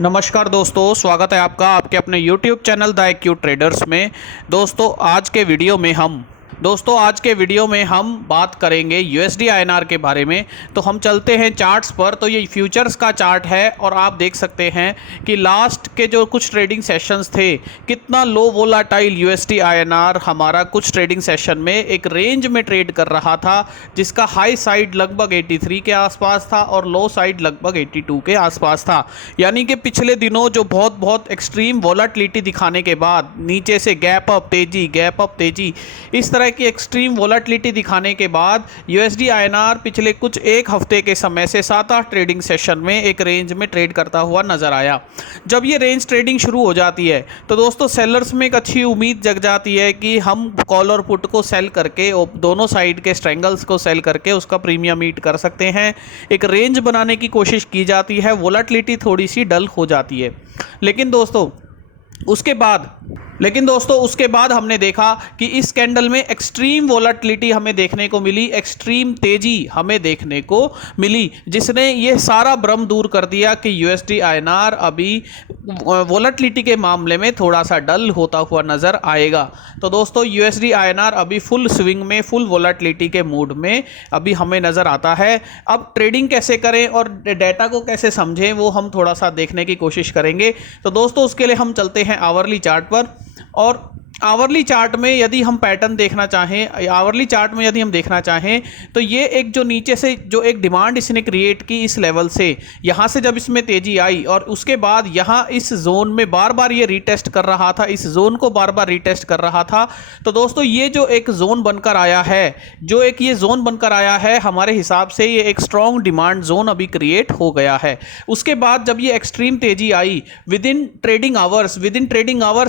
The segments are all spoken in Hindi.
नमस्कार दोस्तों, स्वागत है आपका आपके अपने YouTube channel the IQ traders में। दोस्तों आज के वीडियो में हम बात करेंगे USD INR के बारे में। तो हम चलते हैं चार्ट्स पर। तो ये फ्यूचर्स का चार्ट है और आप देख सकते हैं कि लास्ट के जो कुछ ट्रेडिंग सेशंस थे, कितना लो वोलाटाइल USD INR हमारा कुछ ट्रेडिंग सेशन में एक रेंज में ट्रेड कर रहा था, जिसका हाई साइड लगभग 83 के आसपास था और लो साइड लगभग 82 के आसपास था। यानी कि पिछले दिनों जो बहुत एक्सट्रीम वोलाटिलिटी दिखाने के बाद नीचे से गैप अप तेजी इस तरह की एक्सट्रीम वोलाटिलिटी दिखाने के बाद USD INR पिछले कुछ एक हफ्ते के समय से 7-8 ट्रेडिंग सेशन में एक रेंज में ट्रेड करता हुआ नजर आया। जब ये रेंज ट्रेडिंग शुरू हो जाती है तो दोस्तों सेलर्स में एक अच्छी उम्मीद जग जाती है कि हम कॉल और पुट को सेल करके दोनों साइड के स्ट्रेंगल्स को सेल करके उसका प्रीमियम मीट कर सकते हैं। एक रेंज बनाने की कोशिश की जाती है, वोलाटिलिटी थोड़ी सी डल हो जाती है। लेकिन दोस्तों उसके बाद हमने देखा कि इस कैंडल में एक्सट्रीम वोलाटिलिटी हमें देखने को मिली, एक्सट्रीम तेजी हमें देखने को मिली, जिसने ये सारा भ्रम दूर कर दिया कि USD INR अभी वोलाटिलिटी के मामले में थोड़ा सा डल होता हुआ नजर आएगा। तो दोस्तों USD INR अभी फुल स्विंग में, फुल वोलाटिलिटी के मूड में अभी हमें नजर आता है। अब ट्रेडिंग कैसे करें और डेटा को कैसे समझें वो हम थोड़ा सा देखने की कोशिश करेंगे। तो दोस्तों उसके लिए हम चलते हैं आवरली चार्ट पर। और आवरली चार्ट में यदि हम पैटर्न देखना चाहें, आवरली चार्ट में यदि हम देखना चाहें तो ये एक जो नीचे से जो एक डिमांड इसने क्रिएट की इस लेवल से, यहाँ से जब इसमें तेजी आई और उसके बाद यहाँ इस जोन में बार बार ये रीटेस्ट कर रहा था, इस जोन को बार बार रीटेस्ट कर रहा था। तो दोस्तों ये जो एक जोन बनकर आया है, हमारे हिसाब से ये एक स्ट्रॉन्ग डिमांड जोन अभी क्रिएट हो गया है। उसके बाद जब ये एक्सट्रीम तेजी आई विद इन ट्रेडिंग आवर्स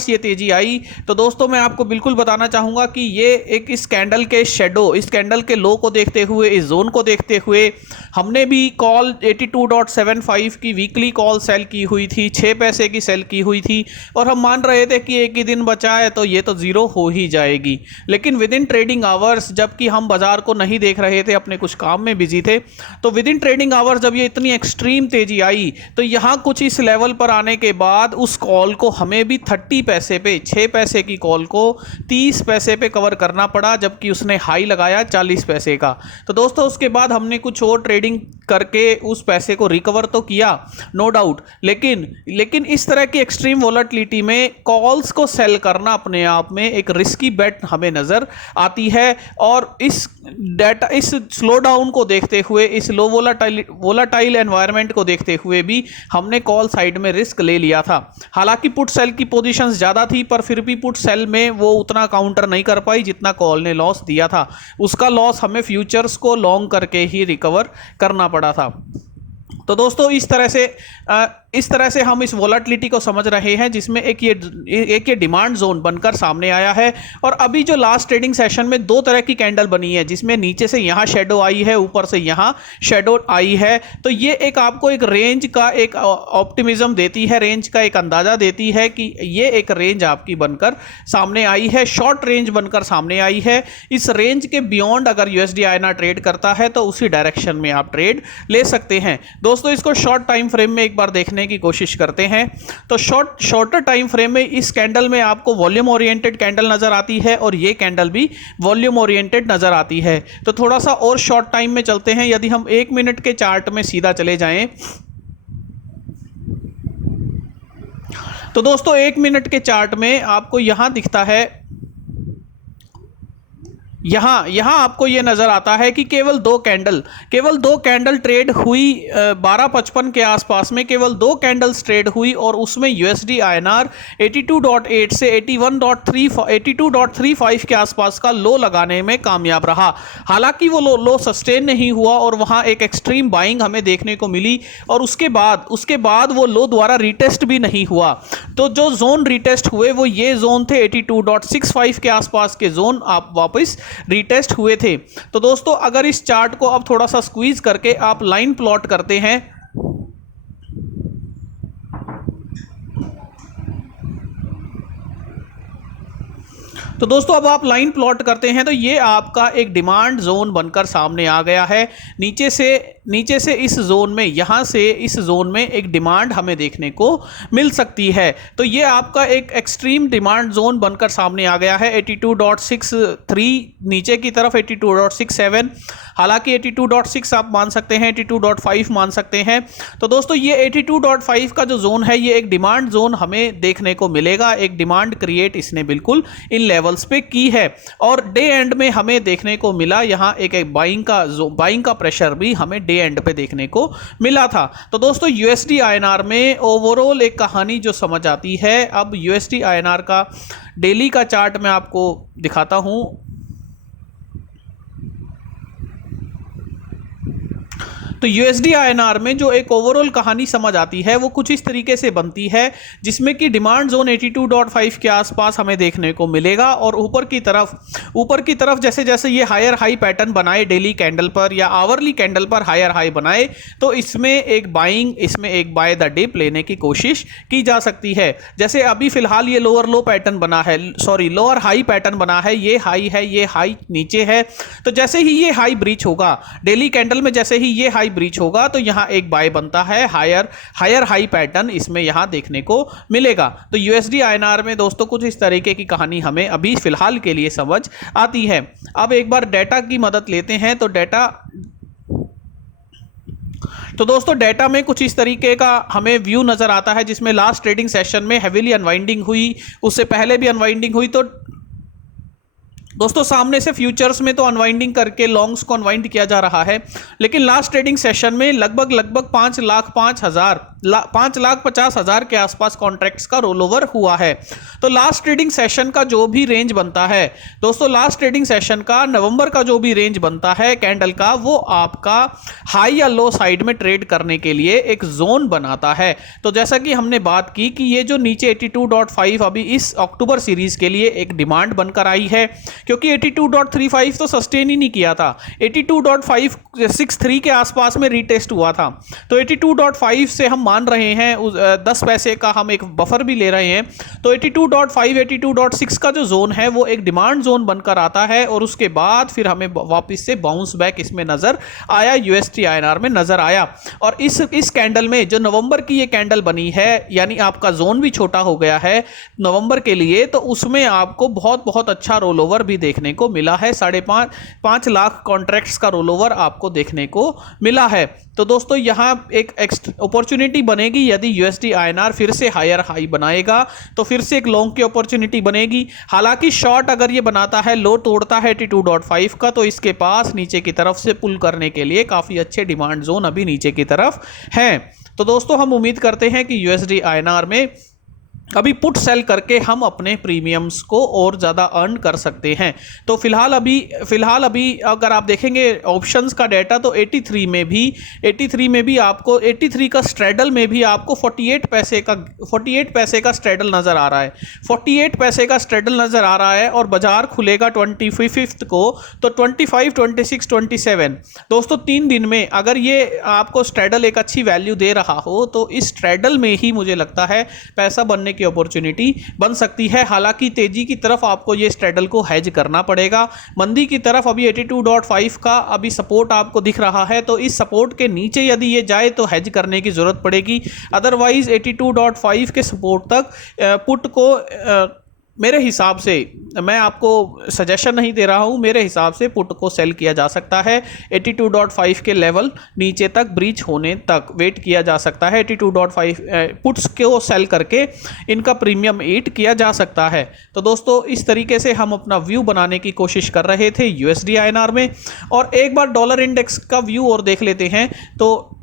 ये तेजी आई, तो दोस्तों मैं आपको बिल्कुल बताना चाहूंगा कि ये एक इस कैंडल के शैडो, इस कैंडल के लो को देखते हुए, इस जोन को देखते हुए हमने भी कॉल 82.75 की वीकली कॉल सेल की हुई थी, 6 पैसे की सेल की हुई थी और हम मान रहे थे कि एक ही दिन बचा है तो ये तो जीरो हो ही जाएगी। लेकिन विद इन ट्रेडिंग आवर्स, जबकि हम बाजार को नहीं देख रहे थे, अपने कुछ काम में बिजी थे, तो विद इन ट्रेडिंग आवर्स जब ये इतनी एक्सट्रीम तेजी आई तो यहां कुछ इस लेवल पर आने के बाद उस कॉल को हमें भी 30 पैसे पे, 6 पैसे की कॉल को 30 पैसे पे कवर करना पड़ा, जबकि उसने हाई लगाया 40 पैसे का। तो दोस्तों उसके बाद हमने कुछ और ट्रेडिंग करके उस पैसे को रिकवर तो किया, नो डाउट, लेकिन इस तरह की एक्सट्रीम वोलेटिलिटी में कॉल्स को सेल करना अपने आप में एक रिस्की बेट हमें नजर आती है। और इस स्लो डाउन को देखते हुए, इस लो वोलाटाइल एनवायरनमेंट को देखते हुए भी हमने कॉल साइड में रिस्क ले लिया था। हालांकि पुट सेल की पोजीशंस ज्यादा थी, पर फिर भी पुट सेल में वो उतना काउंटर नहीं कर पाई जितना कॉल ने लॉस दिया था। उसका लॉस हमें फ्यूचर्स को लॉन्ग करके ही रिकवर करना पड़ा था। तो दोस्तों इस तरह से हम इस वोलेटिलिटी को समझ रहे हैं, जिसमें एक ये डिमांड जोन बनकर सामने आया है। और अभी जो लास्ट ट्रेडिंग सेशन में दो तरह की कैंडल बनी है, जिसमें नीचे से यहां शेडो आई है, ऊपर से यहां शेडो आई है। तो ये एक आपको एक रेंज का एक ऑप्टिमिज्म देती है, रेंज का एक अंदाजा देती है कि ये एक रेंज आपकी बनकर सामने आई है, शॉर्ट रेंज बनकर सामने आई है। इस रेंज के बियॉन्ड अगर USD INR ट्रेड करता है तो उसी डायरेक्शन में आप ट्रेड ले सकते हैं। दोस्तों इसको शॉर्ट टाइम फ्रेम में एक बार देखने की कोशिश करते हैं। तो शॉर्टर टाइम फ्रेम में इस कैंडल में आपको वॉल्यूम ओरिएंटेड कैंडल नजर आती है और ये कैंडल भी वॉल्यूम ओरिएंटेड नजर आती है। तो थोड़ा सा और शॉर्ट टाइम में चलते हैं। यदि हम 1 मिनट के चार्ट में सीधा चले जाएं तो दोस्तों 1 मिनट के चार्ट में आपको यहां दिखता है, यहां आपको यह नजर आता है कि केवल दो कैंडल ट्रेड हुई 12:55 के आसपास में, केवल 2 कैंडल्स ट्रेड हुई और उसमें USD INR 82.8 से 82.35 के आसपास का लो लगाने में कामयाब रहा। हालांकि वो लो सस्टेन नहीं हुआ और वहां एक एक्सट्रीम बाइंग हमें देखने को मिली और उसके बाद वो लो द्वारा रिटेस्ट भी नहीं हुआ। तो जो जोन रिटेस्ट हुए वो ये जोन थे 82.65 के आसपास के जोन आप वापस रीटेस्ट हुए थे। तो दोस्तों अगर इस चार्ट को अब थोड़ा सा स्क्वीज करके आप लाइन प्लॉट करते हैं तो दोस्तों अब आप लाइन प्लॉट करते हैं तो ये आपका एक डिमांड जोन बनकर सामने आ गया है। नीचे से इस जोन में, यहाँ से इस जोन में एक डिमांड हमें देखने को मिल सकती है। तो ये आपका एक एक्सट्रीम डिमांड जोन बनकर सामने आ गया है। 82.63 नीचे की तरफ 82.67, हालांकि 82.6 आप मान सकते हैं, 82.5 मान सकते हैं। तो दोस्तों ये 82.5 का जो जोन है ये एक डिमांड जोन हमें देखने को मिलेगा। एक डिमांड क्रिएट इसने बिल्कुल इन लेवल्स पे की है और डे एंड में हमें देखने को मिला यहाँ एक बाइंग का प्रेशर भी हमें डे एंड पे देखने को मिला था। तो दोस्तों यूएसडी आईएनआर में ओवरऑल एक कहानी जो समझ आती है। अब यूएसडी आईएनआर का डेली का चार्ट मैं आपको दिखाता हूं। तो यूएसडी आईएनआर में जो एक ओवरऑल कहानी समझ आती है वो कुछ इस तरीके से बनती है, जिसमें कि डिमांड जोन 82.5 के आसपास हमें देखने को मिलेगा और ऊपर की तरफ जैसे जैसे ये हायर हाई पैटर्न बनाए डेली कैंडल पर या आवरली कैंडल पर हायर हाई बनाए तो इसमें एक बाय द डिप लेने की कोशिश की जा सकती है। जैसे अभी फिलहाल ये लोअर लो पैटर्न बना है, लोअर हाई पैटर्न बना है, ये हाई है, ये हाई नीचे है। तो जैसे ही ये हाई ब्रीच होगा डेली कैंडल में, जैसे ही ये हाई ब्रीच होगा तो यहां एक बाय बनता है, हायर हाई पैटर्न इसमें यहां देखने को मिलेगा। तो यूएसडी आईएनआर में दोस्तों कुछ इस तरीके की कहानी हमें अभी फिलहाल के लिए समझ आती है। अब एक बार डेटा की मदद लेते हैं तो दोस्तों डेटा में कुछ इस तरीके का हमें व्यू नजर आता है, जिसमें लास्ट ट्रेडिंग सेशन में हेवीली अनवाइंडिंग हुई, उससे पहले भी अनवाइंडिंग हुई। तो दोस्तों सामने से फ्यूचर्स में तो अनवाइंडिंग करके लॉन्ग्स को अनवाइंड किया जा रहा है, लेकिन लास्ट ट्रेडिंग सेशन में लगभग 5,50,000 के आसपास कॉन्ट्रैक्ट्स का रोल ओवर हुआ है। तो लास्ट ट्रेडिंग सेशन का जो भी रेंज बनता है दोस्तों, लास्ट ट्रेडिंग सेशन का नवंबर का जो भी रेंज बनता है कैंडल का, वो आपका हाई या लो साइड में ट्रेड करने के लिए एक जोन बनाता है। तो जैसा कि हमने बात की कि ये जो नीचे 82.5 अभी इस अक्टूबर सीरीज के लिए एक डिमांड बनकर आई है, क्योंकि 82.35 तो सस्टेन ही नहीं किया था, 82.563 के आसपास में रीटेस्ट हुआ था। तो 82.5 से हम मान रहे हैं 10 पैसे का हम एक बफर भी ले रहे हैं। तो 82.5 82.6 का जो जोन है वो एक डिमांड जोन बनकर आता है और उसके बाद फिर हमें वापस से बाउंस बैक इसमें नजर आया, यूएसडी आईएनआर में नजर आया। और इस कैंडल में जो नवंबर की ये कैंडल बनी है, यानी आपका जोन भी छोटा हो गया है नवंबर के लिए, तो उसमें आपको बहुत अच्छा रोल ओवर भी देखने को मिला है। 5.5 लाख कॉन्ट्रैक्ट्स का रोल ओवर आपको देखने को मिला है। तो दोस्तों यहां एक अपॉर्चुनिटी बनेगी, यदि यूएसडी आईएनआर फिर से हायर हाई बनाएगा तो फिर से एक लॉन्ग की अपॉर्चुनिटी बनेगी। हालांकि शॉर्ट अगर ये बनाता है, लो तोड़ता है 82.5 का, तो इसके पास नीचे की तरफ से पुल करने के लिए काफी अच्छे डिमांड जोन अभी नीचे की तरफ हैं। तो दोस्तों हम उम्मीद करते हैं कि यूएसडी आईएनआर में अभी पुट सेल करके हम अपने प्रीमियम्स को और ज़्यादा अर्न कर सकते हैं। तो फिलहाल अभी अगर आप देखेंगे ऑप्शंस का डाटा तो 83 में भी आपको 83 का स्ट्रेडल में भी आपको 48 पैसे का स्ट्रेडल नज़र आ रहा है, 48 पैसे का स्ट्रेडल नज़र आ रहा है। और बाजार खुलेगा 25 को, तो 25, 26, 27 दोस्तों 3 दिन में अगर ये आपको स्ट्रेडल एक अच्छी वैल्यू दे रहा हो तो इस स्ट्रेडल में ही मुझे लगता है पैसा बनने की अपॉर्चुनिटी बन सकती है। हालांकि तेजी की तरफ आपको ये स्ट्रेडल को हेज करना पड़ेगा। मंदी की तरफ अभी 82.5 का अभी सपोर्ट आपको दिख रहा है, तो इस सपोर्ट के नीचे यदि ये जाए तो हेज करने की जरूरत पड़ेगी। अदरवाइज 82.5 के सपोर्ट तक पुट को मेरे हिसाब से, मैं आपको सजेशन नहीं दे रहा हूं, मेरे हिसाब से पुट को सेल किया जा सकता है। 82.5 के लेवल नीचे तक ब्रीच होने तक वेट किया जा सकता है। 82.5 पुट्स को सेल करके इनका प्रीमियम ईट किया जा सकता है। तो दोस्तों इस तरीके से हम अपना व्यू बनाने की कोशिश कर रहे थे यूएसडी आईएनआर में। और एक बार डॉलर इंडेक्स का व्यू और देख लेते हैं। तो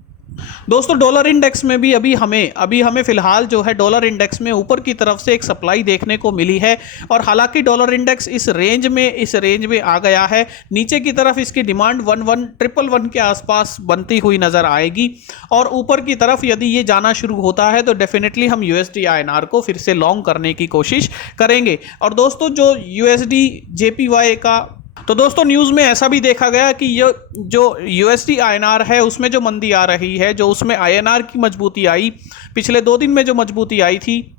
दोस्तों डॉलर इंडेक्स में भी अभी हमें फिलहाल जो है डॉलर इंडेक्स में ऊपर की तरफ से एक सप्लाई देखने को मिली है। और हालांकि डॉलर इंडेक्स इस रेंज में आ गया है, नीचे की तरफ इसकी डिमांड 11,111 के आसपास बनती हुई नजर आएगी। और ऊपर की तरफ यदि ये जाना शुरू होता है तो डेफिनेटली हम यूएसडी आईएनआर को फिर से लॉन्ग करने की कोशिश करेंगे। और दोस्तों जो यूएसडी जेपीवाई का, तो दोस्तों न्यूज़ में ऐसा भी देखा गया कि ये जो यूएसडी आईएनआर है उसमें जो मंदी आ रही है, जो उसमें आईएनआर की मजबूती आई पिछले 2 दिन में, जो मजबूती आई थी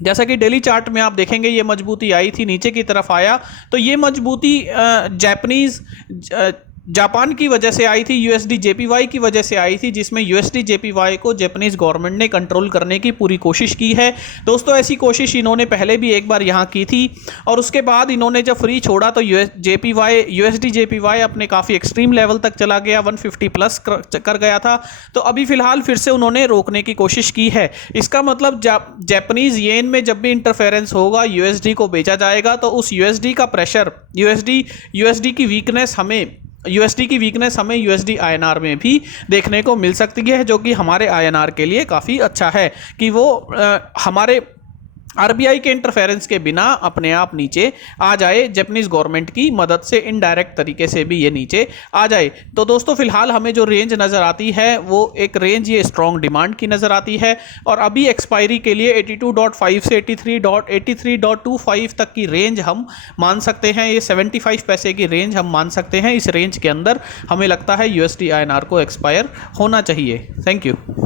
जैसा कि डेली चार्ट में आप देखेंगे ये मजबूती आई थी, नीचे की तरफ आया, तो ये मजबूती जापान की वजह से आई थी, यूएसडी जेपीवाई की वजह से आई थी, जिसमें यूएसडी जेपीवाई को जापानीज गवर्नमेंट ने कंट्रोल करने की पूरी कोशिश की है। दोस्तों ऐसी कोशिश इन्होंने पहले भी एक बार यहाँ की थी और उसके बाद इन्होंने जब फ्री छोड़ा तो यूएसडी जेपीवाई अपने काफ़ी एक्सट्रीम लेवल तक चला गया, 150 प्लस कर गया था। तो अभी फिलहाल फिर से उन्होंने रोकने की कोशिश की है। इसका मतलब जापानीज येन में जब भी इंटरफेरेंस होगा, यूएसडी को बेचा जाएगा, तो उस यूएसडी का प्रेशर, यूएसडी की वीकनेस हमें यूएसडी आईएनआर में भी देखने को मिल सकती है, जो कि हमारे आईएनआर के लिए काफ़ी अच्छा है कि वो हमारे आरबीआई के इंटरफेरेंस के बिना अपने आप नीचे आ जाए, जापानीज गवर्नमेंट की मदद से इनडायरेक्ट तरीके से भी ये नीचे आ जाए। तो दोस्तों फिलहाल हमें जो रेंज नज़र आती है वो एक रेंज ये स्ट्रॉन्ग डिमांड की नज़र आती है और अभी एक्सपायरी के लिए 82.5 से 83.25 तक की रेंज हम मान सकते हैं। ये 75 पैसे की रेंज हम मान सकते हैं। इस रेंज के अंदर हमें लगता है यूएसडी आईएनआर को एक्सपायर होना चाहिए। Thank you.